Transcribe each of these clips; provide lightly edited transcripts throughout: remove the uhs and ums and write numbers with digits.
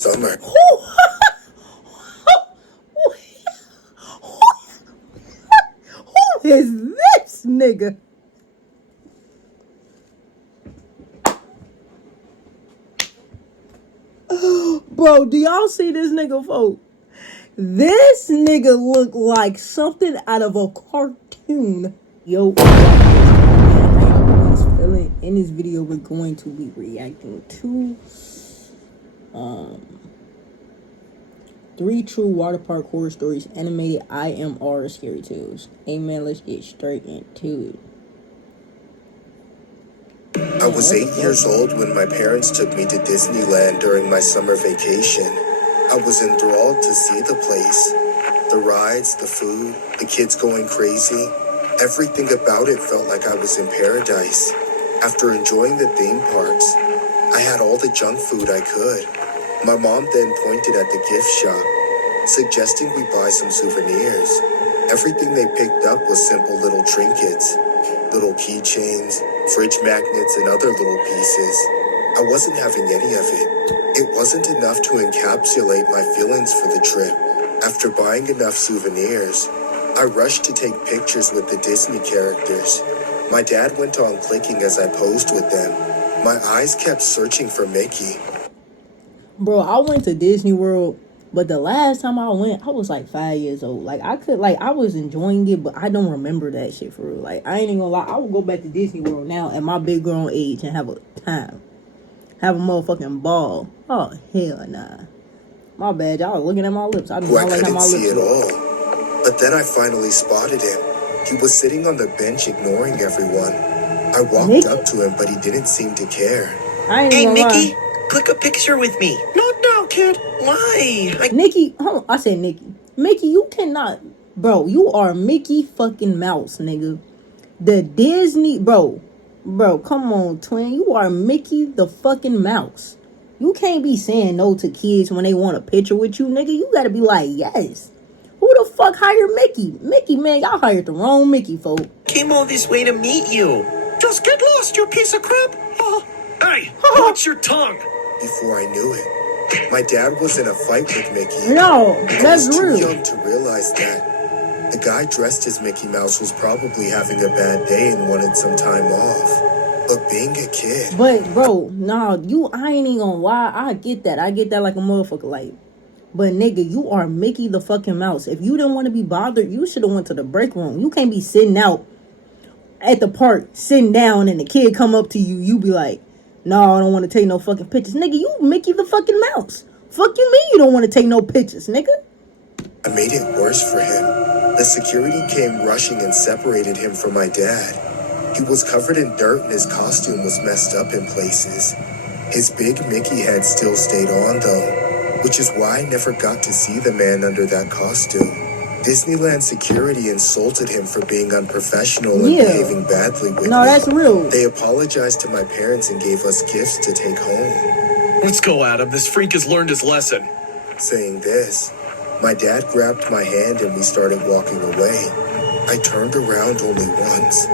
Summer. Who is this nigga? Bro, do y'all see this nigga, folks? This nigga look like something out of a cartoon. Yo, feeling. In this video, we're going to be reacting to 3 true water park horror stories, animated IMR scary tales. Amen. Let's get straight into it. I was 8 years old when my parents took me to Disneyland during my summer vacation. I was enthralled to see the place. The rides, the food, the kids going crazy. Everything about it felt like I was in paradise. After enjoying the theme parks, I had all the junk food I could. My mom then pointed at the gift shop, suggesting we buy some souvenirs. Everything they picked up was simple little trinkets, little keychains, fridge magnets, and other little pieces. I wasn't having any of it. It wasn't enough to encapsulate my feelings for the trip. After buying enough souvenirs, I rushed to take pictures with the Disney characters. My dad went on clicking as I posed with them. My eyes kept searching for Mickey. Bro, I went to Disney World, but the last time I went, I was like 5 years old. Like, I was enjoying it, but I don't remember that shit for real. Like, I ain't even gonna lie, I would go back to Disney World now at my big grown age and have a time. Have a motherfucking ball. Oh, hell nah. My bad, y'all looking at my lips. I do not like how my lips see it look. all. But then I finally spotted him. He was sitting on the bench ignoring everyone. I walked up to him, but he didn't seem to care. Hey, Mickey, click a picture with me. No, kid. Why? Nikki, hold on. I said Nikki. Mickey, you cannot. Bro, you are Mickey fucking Mouse, nigga. The Disney. Bro, come on, twin. You are Mickey the fucking Mouse. You can't be saying no to kids when they want a picture with you, nigga. You gotta be like, yes. Who the fuck hired Mickey? Mickey, man, y'all hired the wrong Mickey, folk. Came all this way to meet you. Just get lost, you piece of crap. Hey, watch your tongue. Before I knew it, my dad was in a fight with Mickey. No, that's I was real. too young to realize that. The guy dressed as Mickey Mouse was probably having a bad day and wanted some time off. But being a kid... But, bro, nah, I ain't even gonna lie. I get that like a motherfucker, like... But, nigga, you are Mickey the fucking Mouse. If you didn't want to be bothered, you should have went to the break room. You can't be sitting out at the park, sitting down, and the kid come up to you. You be like, no, I don't want to take no fucking pictures. Nigga, you Mickey the fucking Mouse. Fuck you mean you don't want to take no pictures, nigga? I made it worse for him. The security came rushing and separated him from my dad. He was covered in dirt and his costume was messed up in places. His big Mickey head still stayed on, though, which is why I never got to see the man under that costume. Disneyland security insulted him for being unprofessional and behaving badly with me. No, that's real. They apologized to my parents and gave us gifts to take home. Let's go, Adam. This freak has learned his lesson. Saying this, my dad grabbed my hand and we started walking away. I turned around only once,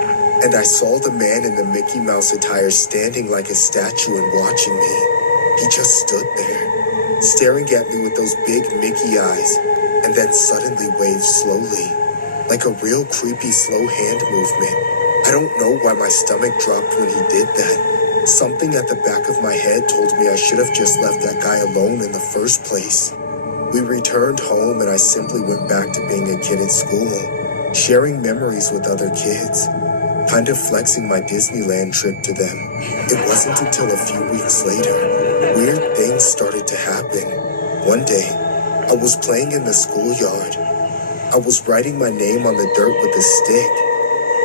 and I saw the man in the Mickey Mouse attire standing like a statue and watching me. He just stood there, staring at me with those big Mickey eyes, and then suddenly waved slowly, like a real creepy slow hand movement. I don't know why my stomach dropped when he did that. Something at the back of my head told me I should have just left that guy alone in the first place. We returned home and I simply went back to being a kid at school, sharing memories with other kids, kind of flexing my Disneyland trip to them. It wasn't until a few weeks later, weird things started to happen. One day, I was playing in the schoolyard. I was writing my name on the dirt with a stick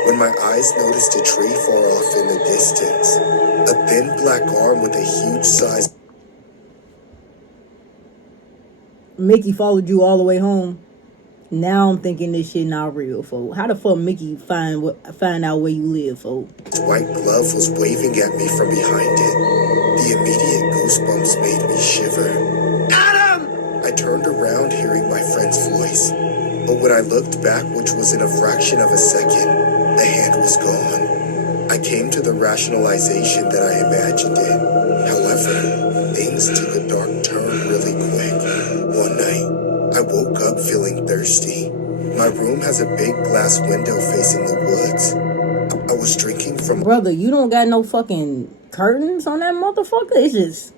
when my eyes noticed a tree far off in the distance. A thin black arm with a huge size. Mickey followed you all the way home. Now I'm thinking this shit not real, folk. How the fuck Mickey find out where you live, folk? White glove was waving at me from behind it. The immediate goosebumps made me shiver. Adam! I turned around hearing my friend's voice, but when I looked back, which was in a fraction of a second, the hand was gone. I came to the rationalization that I imagined it. However, things things took a dark turn really quick. One night, I woke up feeling thirsty. My room has a big glass window facing the woods. I was drinking from... Brother, you don't got no fucking curtains on that motherfucker? It's just...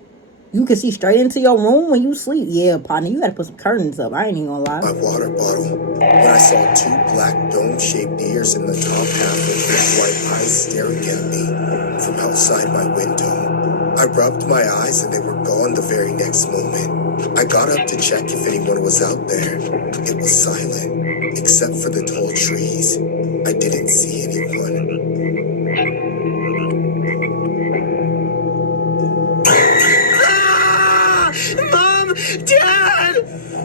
You can see straight into your room when you sleep. Yeah, partner, you gotta put some curtains up. I ain't even gonna lie. My water bottle when I saw two black dome-shaped ears in the top half of big white eyes staring at me from outside my window. I rubbed my eyes and they were gone the very next moment. I got up to check if anyone was out there. It was silent, except for the tall trees. I didn't see anyone. Mom! Dad!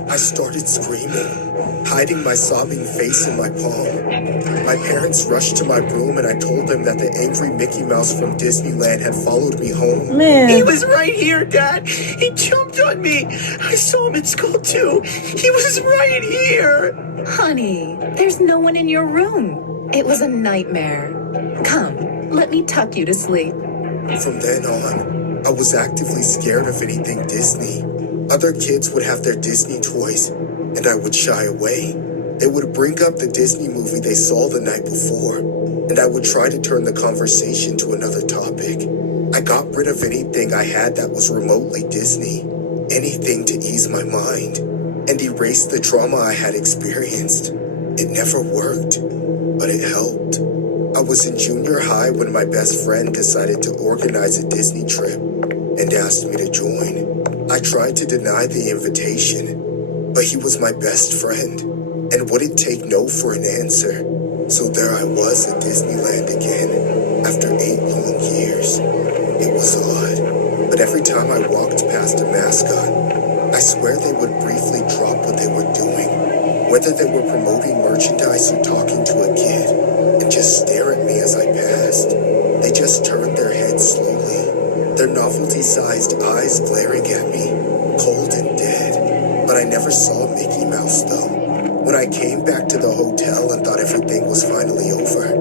I started screaming, hiding my sobbing face in my palm. My parents rushed to my room and I told them that the angry Mickey Mouse from Disneyland had followed me home. Man. He was right here, Dad. He jumped on me. I saw him in school, too. He was right here. Honey, there's no one in your room. It was a nightmare. Come, let me tuck you to sleep. From then on, I was actively scared of anything Disney. Other kids would have their Disney toys, and I would shy away. They would bring up the Disney movie they saw the night before, and I would try to turn the conversation to another topic. I got rid of anything I had that was remotely Disney, anything to ease my mind, and erase the trauma I had experienced. It never worked, but it helped. I was in junior high when my best friend decided to organize a Disney trip and asked me to join. I tried to deny the invitation, but he was my best friend and wouldn't take no for an answer. So there I was at Disneyland again after 8 long years. It was odd, but every time I walked past a mascot, I swear they would briefly drop what they were doing, whether they were promoting merchandise or talking to a kid, and just stare at me as I passed. They just turned their heads slowly, their novelty-sized eyes glaring at me, cold and dead. But I never saw Mickey Mouse, though. When I came back to the hotel and thought everything was finally over,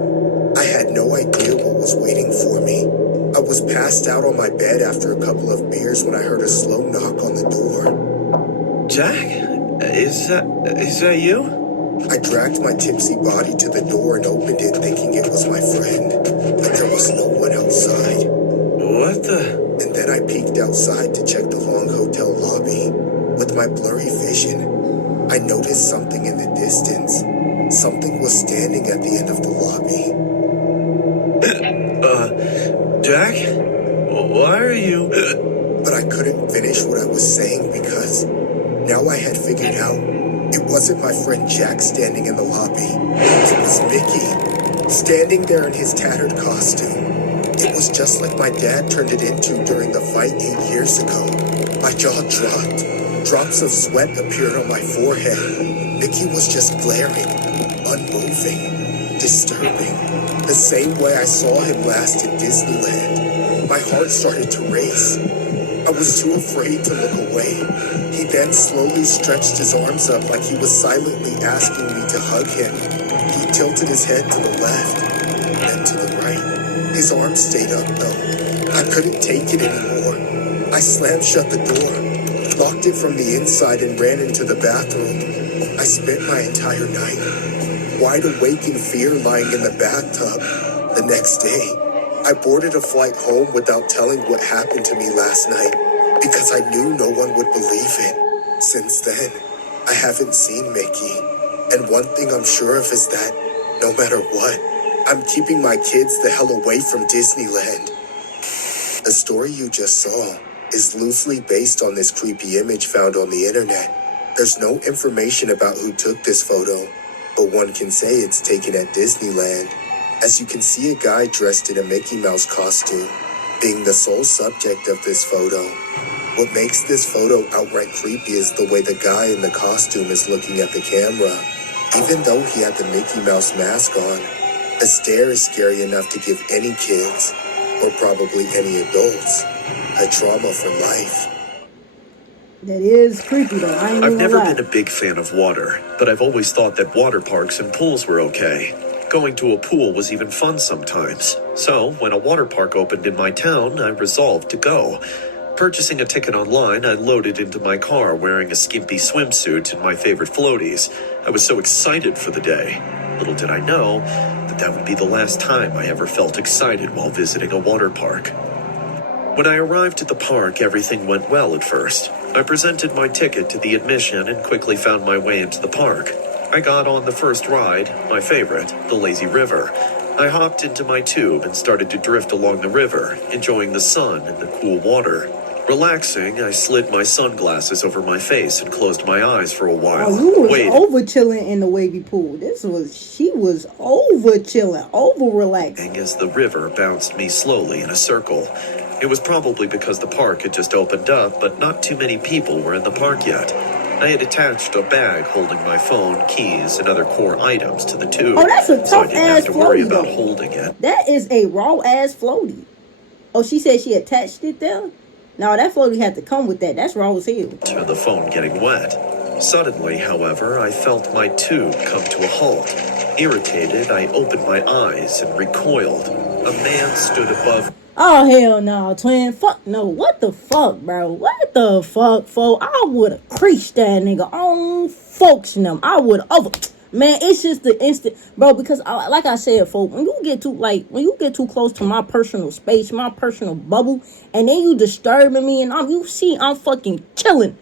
I had no idea what was waiting for me. I was passed out on my bed after a couple of beers when I heard a slow knock on the door. Jack? Is that you? I dragged my tipsy body to the door and opened it thinking it was my friend, but there was no one outside. What the? And then I peeked outside to check the long hotel lobby. With my blurry vision, I noticed something in the distance. Something was standing at the end of the lobby. Jack? Why are you... But I couldn't finish what I was saying because now I had figured out it wasn't my friend Jack standing in the lobby. It was Mickey, standing there in his tattered costume. It was just like my dad turned it into during the fight 8 years ago. My jaw dropped. Drops of sweat appeared on my forehead. Mickey was just glaring, unmoving, disturbing. The same way I saw him last at Disneyland. My heart started to race. I was too afraid to look away. He then slowly stretched his arms up like he was silently asking me to hug him. He tilted his head to the left, then to the right. His arms stayed up though. I couldn't take it anymore. I slammed shut the door, locked it from the inside and ran into the bathroom. I spent my entire night wide awake in fear lying in the bathtub. The next day, I boarded a flight home without telling what happened to me last night because I knew no one would believe it. Since then, I haven't seen Mickey. And one thing I'm sure of is that, no matter what, I'm keeping my kids the hell away from Disneyland. The story you just saw is loosely based on this creepy image found on the internet. There's no information about who took this photo, but one can say it's taken at Disneyland, as you can see a guy dressed in a Mickey Mouse costume being the sole subject of this photo. What makes this photo outright creepy is the way the guy in the costume is looking at the camera. Even though he had the Mickey Mouse mask on, the stare is scary enough to give any kids, or probably any adults, a trauma for life. That is creepy though. I've never been a big fan of water, but I've always thought that water parks and pools were okay. Going to a pool was even fun sometimes. So, when a water park opened in my town, I resolved to go. Purchasing a ticket online, I loaded into my car wearing a skimpy swimsuit and my favorite floaties. I was so excited for the day. Little did I know that would be the last time I ever felt excited while visiting a water park. When I arrived at the park, everything went well at first. I presented my ticket to the admission and quickly found my way into the park. I got on the first ride, my favorite, the lazy river. I hopped into my tube and started to drift along the river, enjoying the sun and the cool water. Relaxing, I slid my sunglasses over my face and closed my eyes for a while. Oh, you was waiting. over chilling in the wavy pool. She was over chilling, over relaxing. As the river bounced me slowly in a circle. It was probably because the park had just opened up, but not too many people were in the park yet. I had attached a bag holding my phone, keys, and other core items to the tube. Oh, that's a so I tough didn't ass have to worry floaty, about though. holding it. That is a raw ass floaty. Oh, she said she attached it there? No, that floaty had to come with that. That's raw as hell. To the phone getting wet. Suddenly, however, I felt my tube come to a halt. Irritated, I opened my eyes and recoiled. A man stood above. Oh, hell no, twin. Fuck no. What the fuck, bro? What the fuck, folks? I would have creased that nigga on folks and them. I would have. Man, it's just the instant, bro, because like I said, folks, when you get too close to my personal space, my personal bubble, and then you disturbing me, and I'm fucking chilling.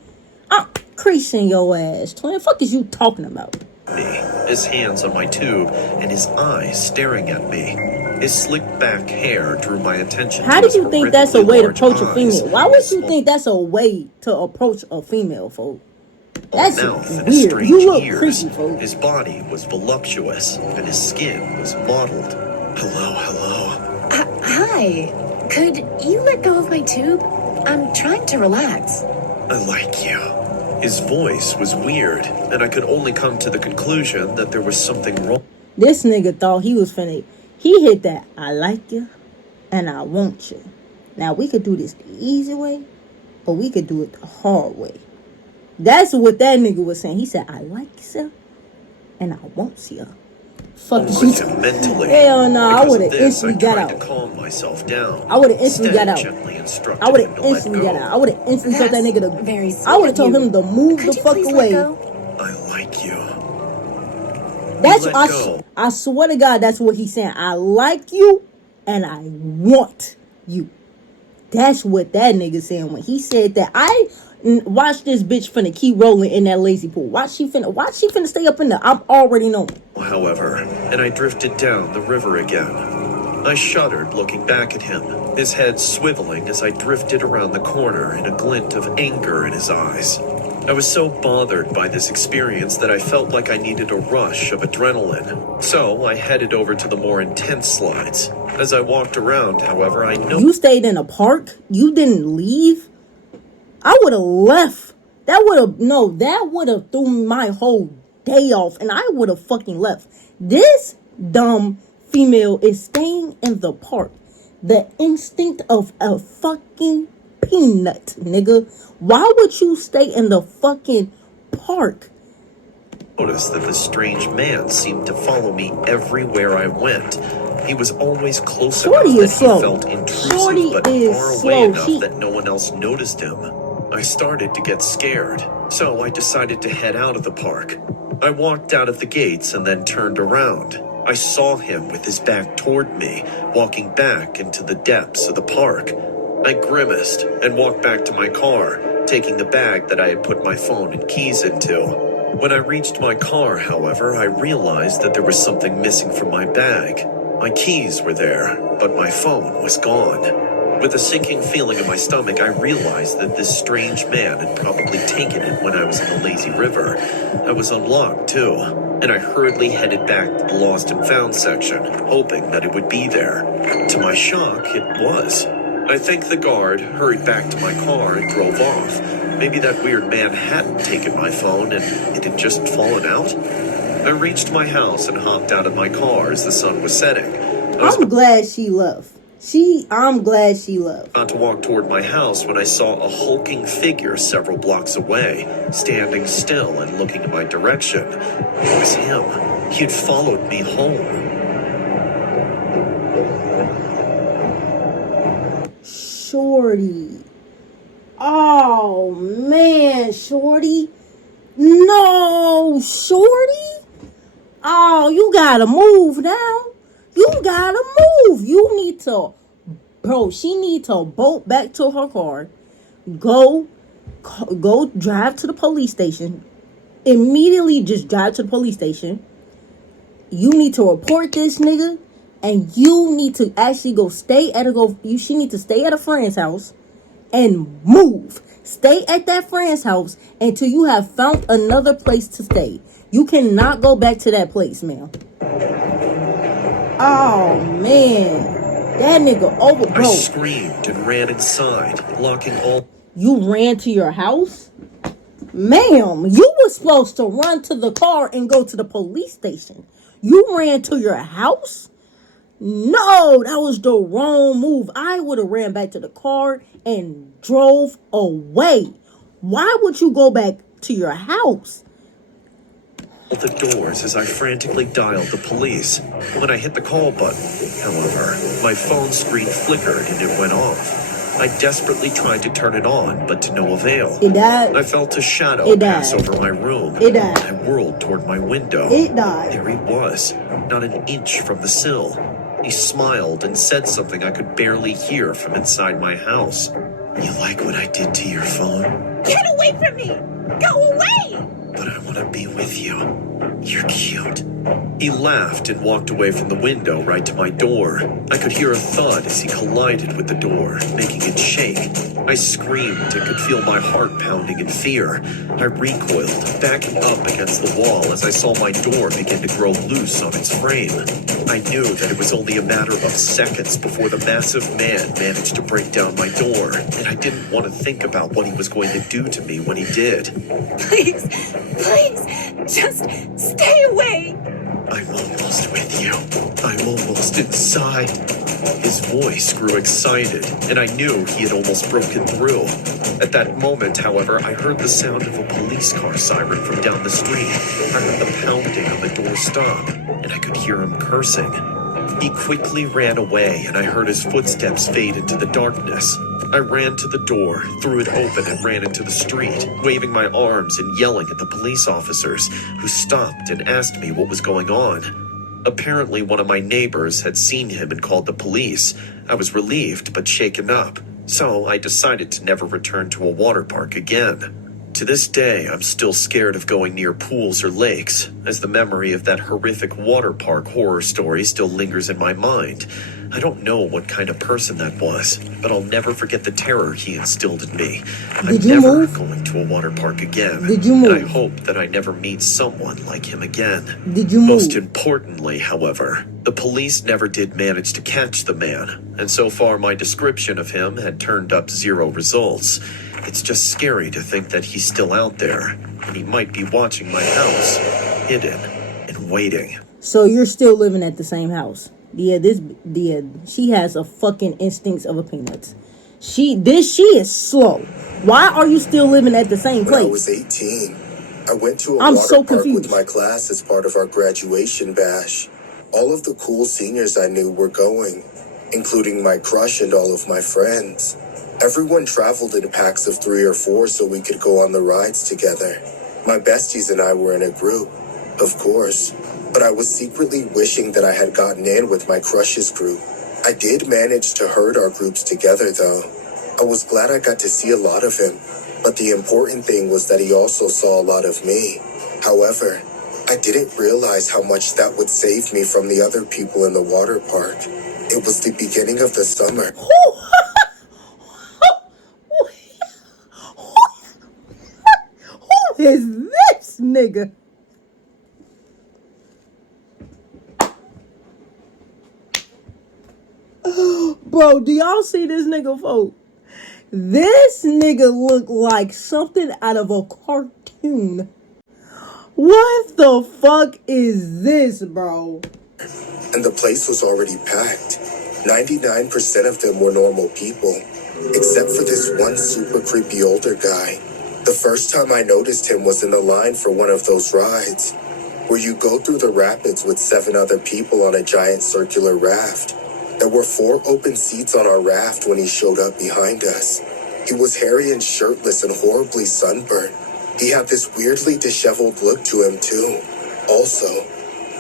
I'm creasing your ass, twin. Fuck is you talking about? Me, his hands on my tube, and his eyes staring at me. His slicked back hair drew my attention. How do you think that's a way to approach a eyes, female? Why would you think that's a way to approach a female, folks? That's mouth and weird. strange You look ears. creepy, folks. His body was voluptuous, and his skin was mottled. Hello. Hi. Could you let go of my tube? I'm trying to relax. I like you. His voice was weird, and I could only come to the conclusion that there was something wrong. This nigga thought he was finna. He hit that, I like you, and I want you. Now, we could do this the easy way, or we could do it the hard way. That's what that nigga was saying. He said, I like you, and I want you. Fuck With you. him mentally. Hell no, I Because would of have this, instantly got I tried out. to calm myself down. I would have instantly got Instead, out. gently instructed I would him have to let instantly got go. out. I would have instantly told that nigga to. Very sweet I would have told of him you. to move Could the you fuck please away. let go? I like you. That's Let I, go. I swear to God, that's what he's saying. I like you and I want you. That's what that nigga saying when he said that. Watch this bitch finna keep rolling in that lazy pool. Watch she finna stay up in there. I'm already knowing. However, and I drifted down the river again. I shuddered looking back at him, his head swiveling as I drifted around the corner and a glint of anger in his eyes. I was so bothered by this experience that I felt like I needed a rush of adrenaline. So I headed over to the more intense slides. As I walked around, however, I noticed. You stayed in a park? You didn't leave? I would have left. That would have threw my whole day off and I would have fucking left. This dumb female is staying in the park. The instinct of a fucking peanut, nigga. Why would you stay in the fucking park? Noticed that the strange man seemed to follow me everywhere I went. He was always close Shorty enough is that slow. he felt intrusive, Shorty but is far slow. away enough She- that no one else noticed him. I started to get scared, so I decided to head out of the park. I walked out of the gates and then turned around. I saw him with his back toward me, walking back into the depths of the park. I grimaced and walked back to my car, taking the bag that I had put my phone and keys into. When I reached my car, however, I realized that there was something missing from my bag. My keys were there, but my phone was gone. With a sinking feeling in my stomach, I realized that this strange man had probably taken it when I was in the lazy river. I was unlocked, too, and I hurriedly headed back to the lost and found section, hoping that it would be there. To my shock, it was. I thanked the guard, hurried back to my car, and drove off. Maybe that weird man hadn't taken my phone and it had just fallen out? I reached my house and hopped out of my car as the sun was setting. I'm glad she left. I'm glad she left. About to walk toward my house when I saw a hulking figure several blocks away, standing still and looking in my direction. It was him. He had followed me home. Shorty. Oh man, shorty. No, shorty. Oh, you gotta move now. You gotta move. You need to, bro. She need to bolt back to her car. Go, go drive to the police station. Immediately, just drive to the police station. You need to report this nigga, and you need to actually go stay at a go. She need to stay at a friend's house and move. Stay at that friend's house until you have found another place to stay. You cannot go back to that place, ma'am. Oh man, that nigga over, I bro. screamed and ran inside, locking all. You ran to your house, ma'am. You were supposed to run to the car and go to the police station. You ran to your house? No, that was the wrong move. I would have ran back to the car and drove away. Why would you go back to your house? The doors as I frantically dialed the police. When I hit the call button, however, my phone screen flickered and it went off. I desperately tried to turn it on, but to no avail. It died. I felt a shadow It pass died. over my room. It died. I whirled toward my window. It died. There he was, not an inch from the sill. He smiled and said something I could barely hear from inside my house. You like what I did to your phone? Get away from me! Go away! But I want to be with you. You're cute. He laughed and walked away from the window right to my door. I could hear a thud as he collided with the door, making it shake. I screamed and could feel my heart pounding in fear. I recoiled, backing up against the wall as I saw my door begin to grow loose on its frame. I knew that it was only a matter of seconds before the massive man managed to break down my door, and I didn't want to think about what he was going to do to me when he did. Please, please, just stay away. I'm almost with you. I'm almost inside. His voice grew excited, and I knew he had almost broken through. At that moment, however, I heard the sound of a police car siren from down the street. I heard the pounding on the door stop, and I could hear him cursing. He quickly ran away, and I heard his footsteps fade into the darkness. I ran to the door, threw it open, and ran into the street, waving my arms and yelling at the police officers, who stopped and asked me what was going on. Apparently, one of my neighbors had seen him and called the police. I was relieved but shaken up, so I decided to never return to a water park again. To this day, I'm still scared of going near pools or lakes, as the memory of that horrific water park horror story still lingers in my mind. I don't know what kind of person that was, but I'll never forget the terror he instilled in me. I'm never going to a water park again. Did you move? And I hope that I never meet someone like him again. Did you move? Most importantly, however, the police never did manage to catch the man, and so far my description of him had turned up 0 results. It's just scary to think that he's still out there, and he might be watching my house, hidden and waiting. So you're still living at the same house? She has a fucking instincts of a peanut. She is slow. Why are you still living at the same place? When I was 18, I went to a I'm water so park confused. with my class as part of our graduation bash. All of the cool seniors I knew were going, including my crush and all of my friends. Everyone traveled in packs of 3 or 4 so we could go on the rides together. My besties and I were in a group, of course, but I was secretly wishing that I had gotten in with my crush's group. I did manage to herd our groups together, though. I was glad I got to see a lot of him, but the important thing was that he also saw a lot of me. However, I didn't realize how much that would save me from the other people in the water park. It was the beginning of the summer. Who is this nigga? Bro, do y'all see this nigga, folk? This nigga look like something out of a cartoon. What the fuck is this, bro? And the place was already packed. 99% of them were normal people, except for this one super creepy older guy. The first time I noticed him was in the line for one of those rides, where you go through the rapids with 7 other people on a giant circular raft. There were 4 open seats on our raft when he showed up behind us. He was hairy and shirtless and horribly sunburned. He had this weirdly disheveled look to him, too. Also,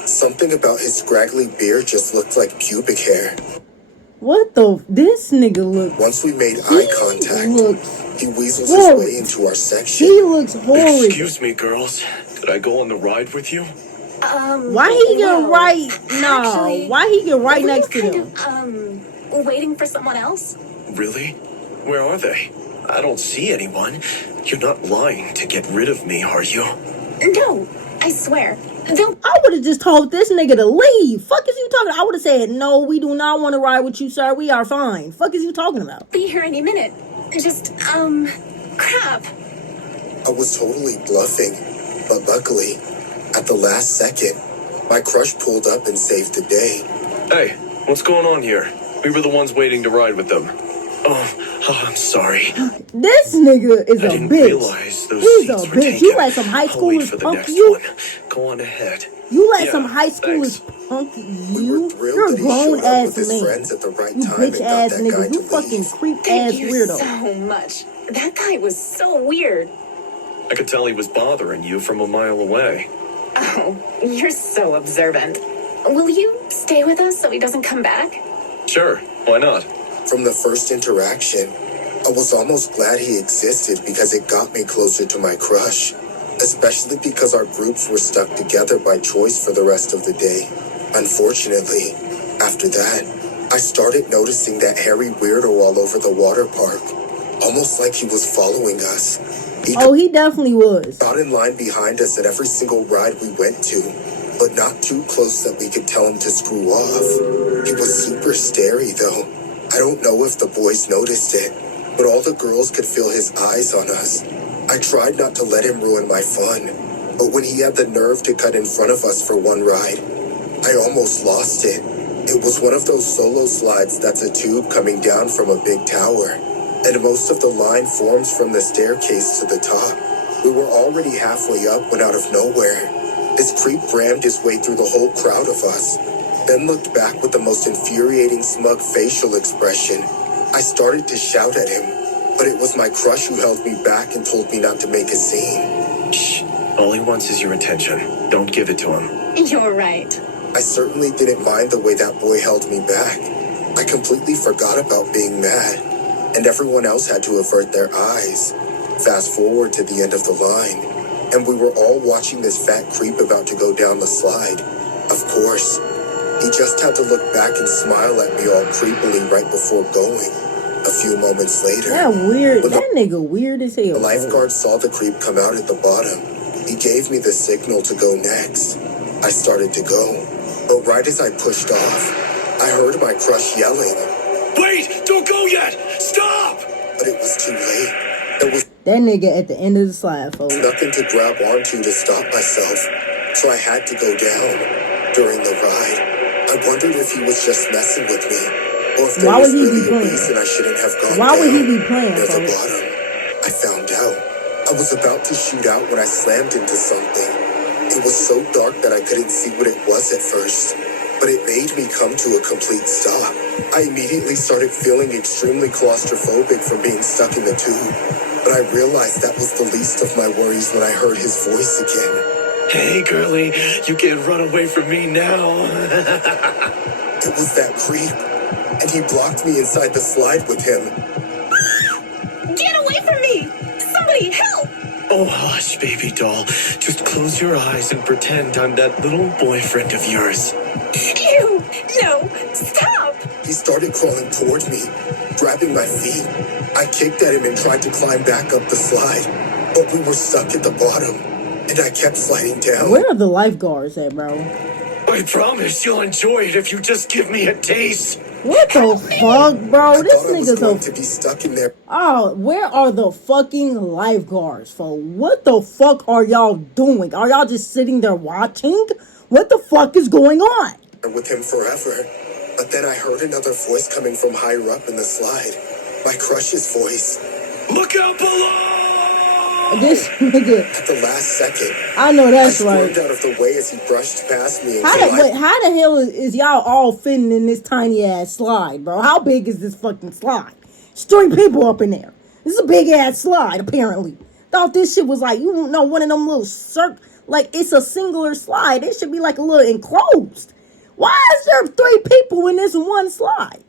something about his scraggly beard just looked like pubic hair. What the? This nigga looks. Once we made eye contact, he weasels his horrid. way into our section. He looks horrid. Excuse me, girls. Could I go on the ride with you? Why he get right? No. Actually, Why he get right were you next to kind them? of, waiting for someone else? Really? Where are they? I don't see anyone. You're not lying to get rid of me, are you? No, I swear. They'll I would have just told this nigga to leave. Fuck is you talking? I would have said, no, we do not want to ride with you, sir. We are fine. Fuck is you talking about? be here any minute. Just, crap. I was totally bluffing, but luckily, at the last second, my crush pulled up and saved the day. Hey, what's going on here? We were the ones waiting to ride with them. Oh, I'm sorry. This nigga is I a didn't bitch. realize those He's a seats were bitch. taken. You let some high I'll wait schoolers for the punk next you. one. Go on ahead. You let Yeah, some high schoolers thanks. punk We were you. thrilled You're a that he grown showed up with ass his man. friends at the right You time bitch and got ass that guy nigga. You to fucking leave. creep ass Thank you weirdo. so much. That guy was so weird. I could tell he was bothering you from a mile away. Oh, you're so observant. Will you stay with us so he doesn't come back? Sure, why not? From the first interaction, I was almost glad he existed because it got me closer to my crush, especially because our groups were stuck together by choice for the rest of the day. Unfortunately, after that, I started noticing that hairy weirdo all over the water park, almost like he was following us. He definitely was. Got in line behind us at every single ride we went to, but not too close that we could tell him to screw off. He was super scary, though. I don't know if the boys noticed it, but all the girls could feel his eyes on us. I tried not to let him ruin my fun, but when he had the nerve to cut in front of us for one ride, I almost lost it. It was one of those solo slides that's a tube coming down from a big tower, and most of the line forms from the staircase to the top. We were already halfway up when out of nowhere, this creep rammed his way through the whole crowd of us, then looked back with the most infuriating smug facial expression. I started to shout at him, but it was my crush who held me back and told me not to make a scene. Shh. All he wants is your attention. Don't give it to him. You're right. I certainly didn't mind the way that boy held me back. I completely forgot about being mad, and everyone else had to avert their eyes. Fast forward to the end of the line, and we were all watching this fat creep about to go down the slide. Of course, he just had to look back and smile at me all creepily right before going. A few moments later, That weird. when That nigga weird as hell. the lifeguard saw the creep come out at the bottom, he gave me the signal to go next. I started to go, but right as I pushed off, I heard my crush yelling, Wait! Don't go yet! Stop! but it was too late. There was That nigga at the end of the slide, folks. nothing to grab onto to stop myself, so I had to go down. During the ride, I wondered if he was just messing with me, or if there Why was would he be really a playing? reason I shouldn't have gone Why down. would he be playing, Near the folks? bottom, I found out. I was about to shoot out when I slammed into something. It was so dark that I couldn't see what it was at first, but it made me come to a complete stop. I immediately started feeling extremely claustrophobic from being stuck in the tube, but I realized that was the least of my worries when I heard his voice again. Hey, girlie, you can't run away from me now. It was that creep, and he blocked me inside the slide with him. Get away from me! Somebody help! Oh, hush, baby doll. Just close your eyes and pretend I'm that little boyfriend of yours. Ew! No! Stop! He started crawling toward me, grabbing my feet. I kicked at him and tried to climb back up the slide, but we were stuck at the bottom, and I kept sliding down. Where are the lifeguards at, bro? I promise you'll enjoy it if you just give me a taste. What the fuck, bro? I This thought I was nigga's going a... to be stuck in there Oh, where are the fucking lifeguards, folks? What the fuck are y'all doing? Are y'all just sitting there watching? What the fuck is going on? with him forever. But then I heard another voice coming from higher up in the slide. My crush's voice. Look out below! This nigga... At the last second, I know that's I right. swerved out of the way as he brushed past me and How the hell is y'all all fitting in this tiny ass slide, bro? How big is this fucking slide? It's 3 people up in there. This is a big ass slide, apparently. Thought this shit was like, you know, one of them little like it's a singular slide. It should be like a little enclosed. Why is there 3 people in this one slide?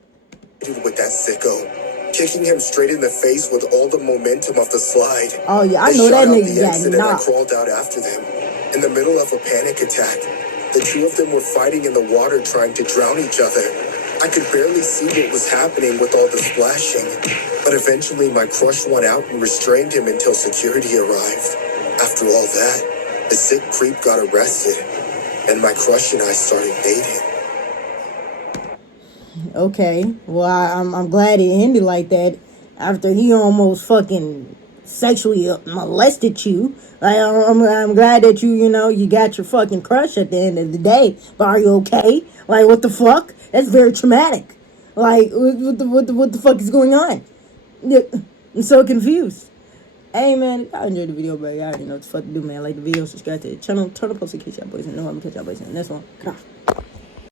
With that sicko, kicking him straight in the face with all the momentum of the slide. Oh yeah, I They know that shot out nigga the got exit and I knocked. crawled out after them. In the middle of a panic attack, the 2 of them were fighting in the water trying to drown each other. I could barely see what was happening with all the splashing, but eventually my crush won out and restrained him until security arrived. After all that, the sick creep got arrested, and my crush and I started dating. Okay, well I'm glad it ended like that. After he almost fucking sexually molested you, I'm glad that you got your fucking crush at the end of the day. But are you okay? Like, what the fuck? That's very traumatic. Like, what the fuck is going on? Yeah, I'm so confused. Hey man, if y'all enjoyed the video, bro, y'all already know what the fuck to do, man. Like the video, subscribe to the channel, turn on post notifications, y'all boys, and know I'm gonna catch y'all boys in the next one.